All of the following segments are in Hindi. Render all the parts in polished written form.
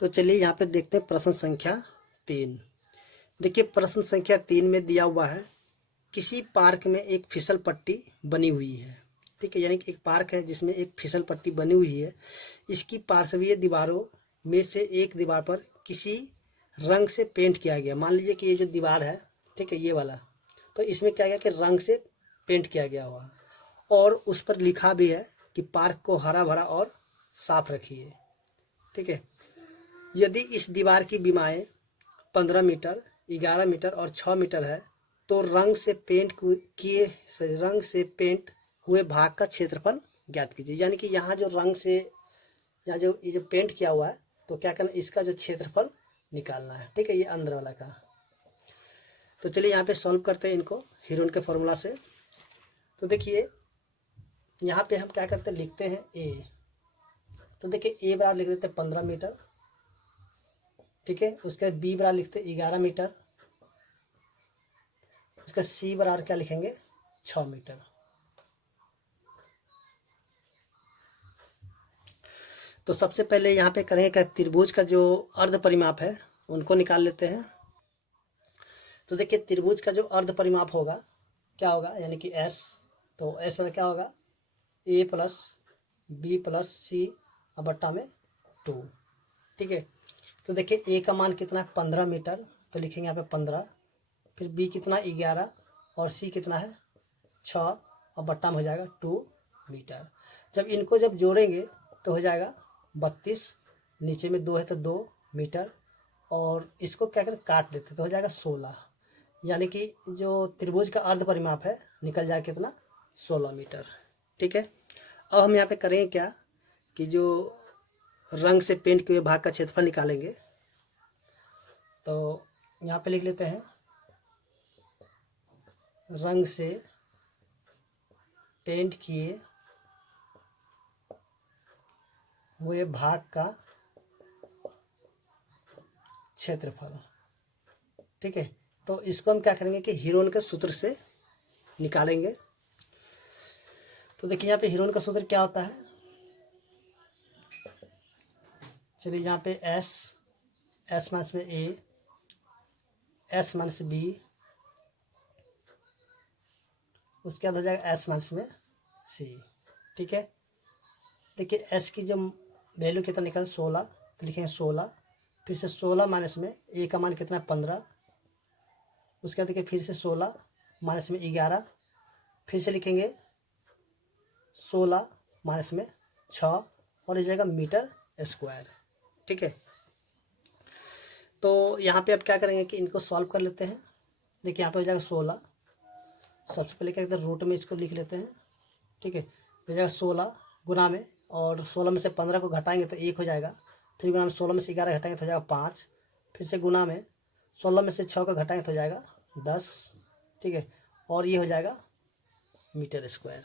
तो चलिए यहाँ पे देखते हैं प्रश्न संख्या 3। देखिए प्रश्न संख्या 3 में दिया हुआ है, किसी पार्क में एक फिसल पट्टी बनी हुई है। ठीक है, यानी कि एक पार्क है जिसमें एक फिसल पट्टी बनी हुई है। इसकी पार्श्वीय दीवारों में से एक दीवार पर किसी रंग से पेंट किया गया। मान लीजिए कि ये जो दीवार है, ठीक है, ये वाला, तो इसमें क्या गया कि रंग से पेंट किया गया हुआ, और उस पर लिखा भी है कि पार्क को हरा भरा और साफ रखिए। ठीक है, यदि इस दीवार की बीमाएं 15 मीटर, 11 मीटर और 6 मीटर है, तो रंग से पेंट हुए भाग का क्षेत्रफल ज्ञात कीजिए। यानी कि यहाँ जो रंग से या जो ये जो पेंट किया हुआ है, तो क्या करना, इसका जो क्षेत्रफल निकालना है। ठीक है, ये अंदर वाला का। तो चलिए यहाँ पे सॉल्व करते हैं इनको हीरोन के फॉर्मूला से। तो देखिए यहाँ पे हम क्या करते हैं, लिखते हैं ए। तो देखिए ए बराबर लिख देते हैं 15 मीटर। ठीक है, उसके बी बराबर लिखते हैं 11 मीटर। उसका सी बराबर क्या लिखेंगे, 6 मीटर। तो सबसे पहले यहाँ पे करेंगे क्या, त्रिभुज का जो अर्ध परिमाप है उनको निकाल लेते हैं। तो देखिए त्रिभुज का जो अर्ध परिमाप होगा क्या होगा, यानी कि एस। तो एस वाला क्या होगा, ए प्लस बी प्लस सी बट्टा में 2। ठीक है, तो देखिए ए का मान कितना है, 15 मीटर, तो लिखेंगे यहाँ पे 15। फिर बी कितना 11 और सी कितना है 6, और बट्टा में हो जाएगा 2 मीटर। जब इनको जब जोड़ेंगे तो हो जाएगा 32, नीचे में 2 है तो 2 मीटर, और इसको क्या करें काट देते तो हो जाएगा 16। यानी कि जो त्रिभुज का अर्ध परिमाप है निकल जाएगा कितना, 16 मीटर। ठीक है, अब हम यहाँ पे करेंगे क्या कि जो रंग से पेंट किए भाग का क्षेत्रफल निकालेंगे। तो यहाँ पे लिख लेते हैं रंग से पेंट किए हुए भाग का क्षेत्रफल। ठीक है, तो इसको हम क्या करेंगे कि हीरोन के सूत्र से निकालेंगे। तो देखिए यहाँ पे हीरोन का सूत्र क्या होता है, चलिए यहाँ पे एस माइनस में ए, एस माइनस बी, उसके बाद हो जाएगा एस माइनस में सी। ठीक है, देखिए एस की जो वैल्यू कितना निकल 16, तो लिखेंगे 16। फिर से 16 माइनस में ए का मान कितना है 15। उसके बाद देखिए फिर से 16 माइनस में 11, फिर से लिखेंगे 16 माइनस में 6, और इस जगह मीटर स्क्वायर। ठीक है, तो यहाँ पे अब क्या करेंगे कि इनको सॉल्व कर लेते हैं। देखिए यहाँ पे हो जाएगा 16, सबसे पहले क्या करते हैं रूट में इसको लिख लेते हैं। ठीक है, हो जाएगा 16 गुना में, और 16 में से 15 को घटाएंगे तो 1 हो जाएगा। फिर गुना में 16 में से 11 घटाएंगे तो हो जाएगा 5। फिर से गुना में 16 में से 6 को घटाएंगे तो हो जाएगा 10। ठीक है, और ये हो जाएगा मीटर स्क्वायर।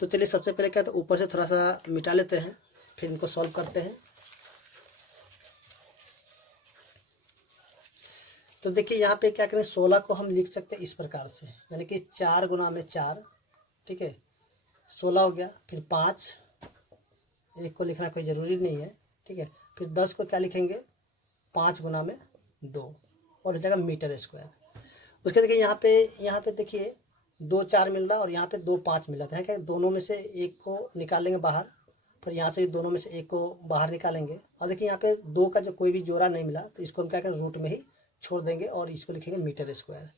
तो चलिए सबसे पहले क्या, तो ऊपर से थोड़ा सा मिटा लेते हैं, फिर इनको सॉल्व करते हैं। तो देखिए यहाँ पे क्या करें, 16 को हम लिख सकते हैं इस प्रकार से, यानी कि 4 गुना में 4। ठीक है, 16 हो गया, फिर 5, एक को लिखना कोई ज़रूरी नहीं है। ठीक है, फिर 10 को क्या लिखेंगे, 5 गुना में 2, और हो जाएगा मीटर स्क्वायर। उसके देखिए यहाँ पे देखिए 2 4 मिल रहा है, और यहाँ पे 2 5 मिल रहा है। क्या दोनों में से एक को निकाल लेंगे बाहर, फिर यहाँ से दोनों में से एक को बाहर निकालेंगे, और देखिए यहाँ पे 2 का जो कोई भी जोड़ा नहीं मिला, तो इसको हम क्या करें रूट में ही छोड़ देंगे, और इसको लिखेंगे मीटर स्क्वायर।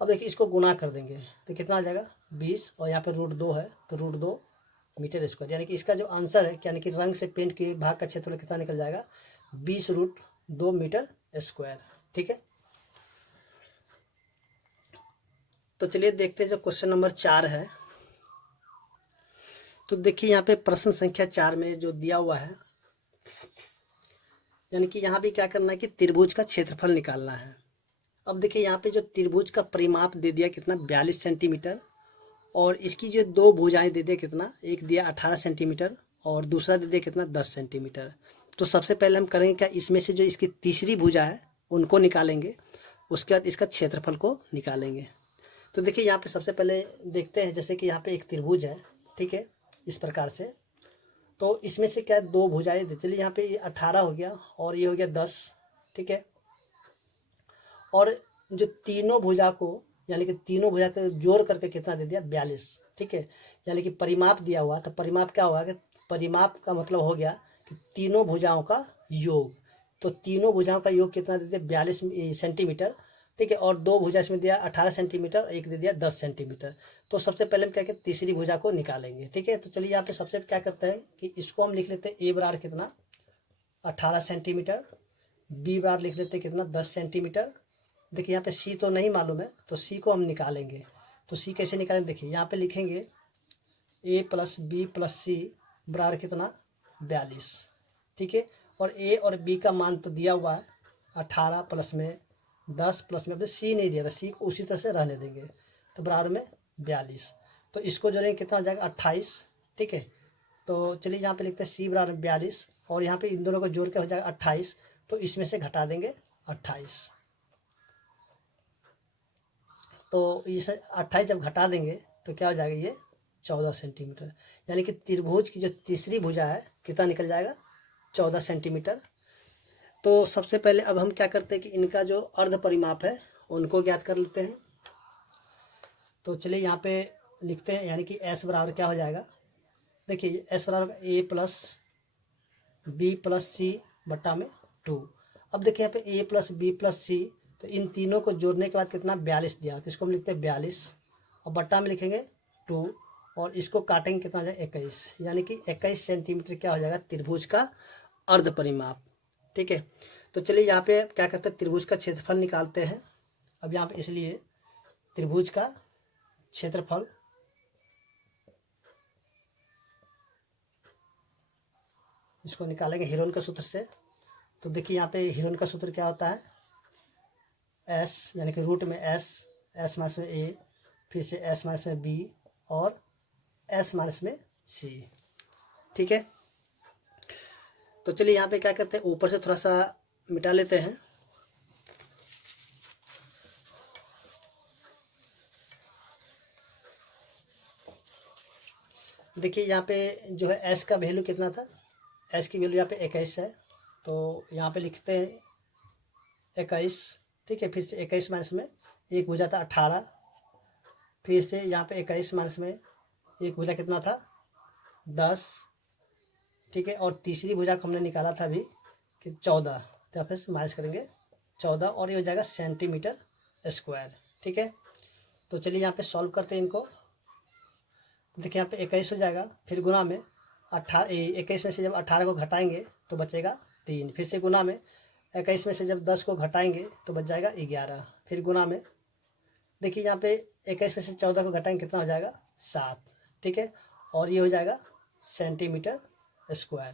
अब देखिए इसको गुना कर देंगे तो कितना आ जाएगा 20, और यहाँ पे √2 है तो √2 मीटर स्क्वायर। यानी कि इसका जो आंसर है, यानी कि रंग से पेंट के भाग का क्षेत्रफल कितना निकल जाएगा, 20√2 मीटर स्क्वायर। ठीक है, तो चलिए देखते हैं जो क्वेश्चन नंबर 4 है। तो देखिए यहाँ पे प्रश्न संख्या 4 में जो दिया हुआ है, यानी कि यहाँ भी क्या करना है कि त्रिभुज का क्षेत्रफल निकालना है। अब देखिए यहाँ पे जो त्रिभुज का परिमाप दे दिया कितना, 42 सेंटीमीटर, और इसकी जो 2 भुजाएं दे दिया कितना, एक दिया 18 सेंटीमीटर और दूसरा दे दिया कितना 10 सेंटीमीटर। तो सबसे पहले हम करेंगे क्या, इसमें से जो इसकी तीसरी भुजा है उनको निकालेंगे, उसके बाद इसका क्षेत्रफल को निकालेंगे। तो देखिए यहाँ पे सबसे पहले देखते हैं, जैसे कि यहाँ पे एक त्रिभुज है, ठीक है, इस प्रकार से, तो इसमें से क्या दो भुजाएं, चलिए यहाँ पे ये 18 हो गया और ये हो गया 10, ठीक है। और जो तीनों भुजा को यानी कि तीनों भुजा को जोड़ करके कितना दे दिया 42, ठीक है। यानी कि परिमाप दिया हुआ, तो परिमाप क्या होगा कि परिमाप का मतलब हो गया कि तीनों भुजाओं का योग। तो तीनों भुजाओं का योग कितना दे दिया 42 सेंटीमीटर, ठीक है। और दो भुजा इसमें दिया 18 सेंटीमीटर, एक दे दिया 10 सेंटीमीटर। तो सबसे पहले हम क्या करें, तीसरी भुजा को निकालेंगे, ठीक है। तो चलिए यहाँ पे सबसे क्या करते हैं कि इसको हम लिख लेते हैं ए बराबर कितना 18 सेंटीमीटर, बी बराबर लिख लेते हैं कितना 10 सेंटीमीटर। देखिए यहाँ पे सी तो नहीं मालूम है, तो सी को हम निकालेंगे। तो सी कैसे निकालेंगे, देखिए यहाँ पे लिखेंगे ए प्लस बी प्लस सी बराबर कितना 42, ठीक है। और ए और बी का मान तो दिया हुआ है 18 प्लस में 10 प्लस में, अब सी नहीं दिया था, सी को उसी तरह से रहने देंगे, तो बराबर में 42। तो इसको जोड़ेंगे कितना हो जाएगा 28, ठीक है। तो चलिए यहाँ पे लिखते हैं सी बराबर 42 और यहाँ पे इन दोनों को जोड़ के हो जाएगा 28, तो इसमें से घटा देंगे 28। तो इस 28 जब घटा देंगे तो क्या हो जाएगा ये 14 सेंटीमीटर। यानी कि त्रिभुज की जो तीसरी भुजा है कितना निकल जाएगा 14 सेंटीमीटर। तो सबसे पहले अब हम क्या करते हैं कि इनका जो अर्ध परिमाप है उनको ज्ञात कर लेते हैं। तो चलिए यहाँ पे लिखते हैं, यानी कि एस बराबर क्या हो जाएगा, देखिए एस बराबर ए प्लस बी प्लस सी बट्टा में 2। अब देखिए यहाँ पे ए प्लस बी प्लस सी, तो इन तीनों को जोड़ने के बाद कितना 42 दिया, तो इसको हम लिखते हैं 42 और बट्टा में लिखेंगे 2 और इसको काटेंगे कितना हो जाएगा 21, यानी कि 21 सेंटीमीटर क्या हो जाएगा त्रिभुज का अर्ध परिमाप, ठीक है। तो चलिए यहाँ पे क्या करते हैं त्रिभुज का क्षेत्रफल निकालते हैं। अब यहाँ पे इसलिए त्रिभुज का क्षेत्रफल इसको निकालेंगे हीरोन के सूत्र से। तो देखिए यहाँ पे हीरोन का सूत्र क्या होता है, एस यानी कि रूट में एस, एस माइनस में ए, फिर से एस माइनस में बी और एस माइनस में सी, ठीक है। तो चलिए यहाँ पे क्या करते हैं ऊपर से थोड़ा सा मिटा लेते हैं। देखिए यहाँ पे जो है एस का वैल्यू कितना था, एस की वैल्यू यहाँ पे 21 है, तो यहाँ पे लिखते हैं 21, ठीक है। फिर से 21 माइनस में एक भुजा था 18, फिर से यहाँ पे 21 माइनस में एक भुजा कितना था 10, ठीक है। और तीसरी भुजा को हमने निकाला था अभी कि 14, तो फिर से माइनस करेंगे 14 और ये हो जाएगा सेंटीमीटर स्क्वायर, ठीक है। तो चलिए यहाँ पे सॉल्व करते हैं इनको। देखिए यहाँ पे 21 हो जाएगा, फिर गुना में 21 में से जब 18 को घटाएंगे तो बचेगा 3, फिर से गुना में 21 में से जब 10 को घटाएंगे तो बच जाएगा 11, फिर गुना में देखिए यहाँ पे 21 में से 14 को घटाएंगे कितना हो जाएगा 7, ठीक है। और ये हो जाएगा सेंटीमीटर स्क्वायर।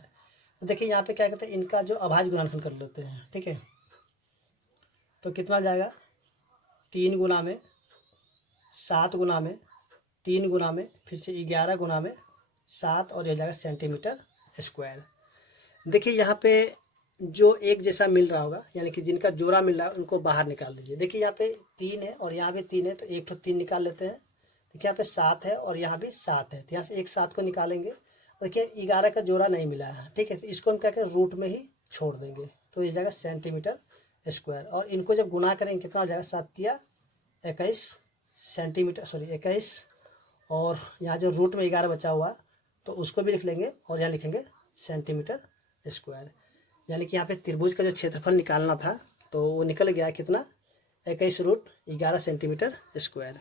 तो देखिए यहाँ पे क्या कहते हैं इनका जो अभाज्य गुणनखंड कर लेते हैं, ठीक है। तो कितना जाएगा 3 गुना में 7 गुना में 3 गुना में फिर से 11 गुना में 7 और यह जाएगा सेंटीमीटर स्क्वायर। देखिए यहाँ पे जो एक जैसा मिल रहा होगा यानी कि जिनका जोड़ा मिल रहा है उनको बाहर निकाल दीजिए। देखिए यहाँ पे 3 है और यहाँ पे 3 है, तो एक तो 3 निकाल लेते हैं। देखिए यहाँ पे 7 है और यहाँ भी 7 है, तो यहाँ से एक 7 को निकालेंगे। देखिए 11 का जोड़ा नहीं मिला है, ठीक है, तो इसको हम क्या करें रूट में ही छोड़ देंगे, तो ये जाएगा सेंटीमीटर स्क्वायर। और इनको जब गुना करेंगे कितना हो जाएगा 7 या 21 सेंटीमीटर, सॉरी 21, और यहाँ जो रूट में 11 बचा हुआ तो उसको भी लिख लेंगे और यहाँ लिखेंगे सेंटीमीटर स्क्वायर। यानी कि यहाँ पे त्रिभुज का जो क्षेत्रफल निकालना था तो वो निकल गया कितना 21 रूट 11 सेंटीमीटर स्क्वायर।